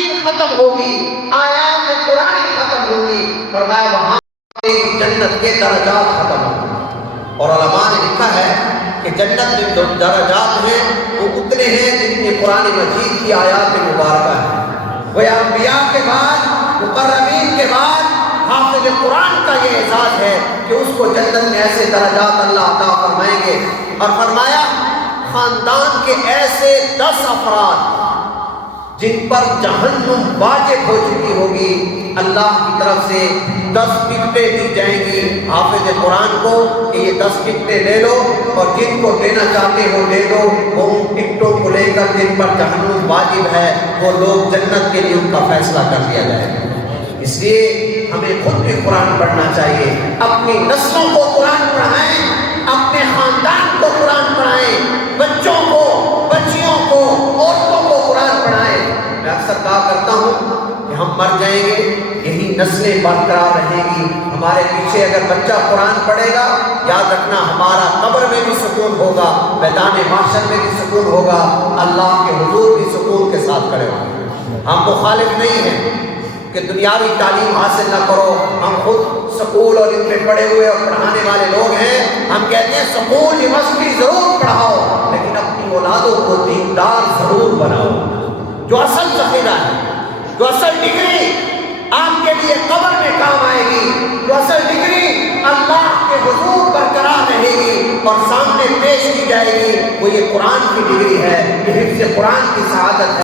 दीन खत्म होगी, आयात कुरान खत्म होगी, फरमाया वहां जन्नत के दर्जात खत्म होंगे। और उलमा ने लिखा है कि जन्नत में जो दर्जात हैं वो उतने हैं जितने कुरान मजीद की आयात मुबारका है। वह अंबिया के बाद, मुकर्रमीन के बाद हाफिज कुरान का ये एजाज है कि उसको जन्नत में ऐसे दर्जात अल्लाह अता फरमाएंगे। और फरमाया खानदान के ऐसे 10 अफराद जिन पर जहन्नुम वाजिब हो चुकी होगी, अल्लाह की तरफ से 10 टिकटें दी जाएंगी हाफिज कुरान को कि ये 10 टिकटें ले लो और जिनको देना चाहते हो ले लो। वो उन टिकटों को लेकर जिन पर जहन्नुम वाजिब है वो लोग जन्नत के लिए उनका फैसला कर दिया जाएगा। इसलिए हमें खुद भी कुरान पढ़ना चाहिए, अपनी नस्लों को कुरान पढ़ाएं, अपने खानदान को कुरान पढ़ाएं, बच्चों को, बच्चियों को, औरतों को कुरान पढ़ाएं। मैं अक्सर कहा करता हूँ कि हम मर जाएंगे, यही नस्लें बरकरार रहेंगी। हमारे पीछे अगर बच्चा कुरान पढ़ेगा, याद रखना हमारा कब्र में भी सुकून होगा, मैदान माशर में भी सुकून होगा, अल्लाह के हुजूर भी सुकून के साथ खड़े होंगे। हम मुखालिफ नहीं हैं कि दुनियावी तालीम हासिल ना करो, हम खुद स्कूल और इनमें पढ़े हुए और पढ़ाने वाले लोग हैं। हम कहते हैं स्कूल यूनिवर्सिटी जरूर पढ़ाओ, लेकिन अपनी औलादों को दीनदार जरूर बनाओ। जो असल ज़ख़ीरा है, जो असल डिग्री आपके लिए कब्र में काम आएगी, जो असल डिग्री अल्लाह के हुजूर बरकरार रहेगी और सामने पेश की जाएगी, वो ये कुरान की डिग्री है, ये हिफ्ज़ कुरान की शहादत है।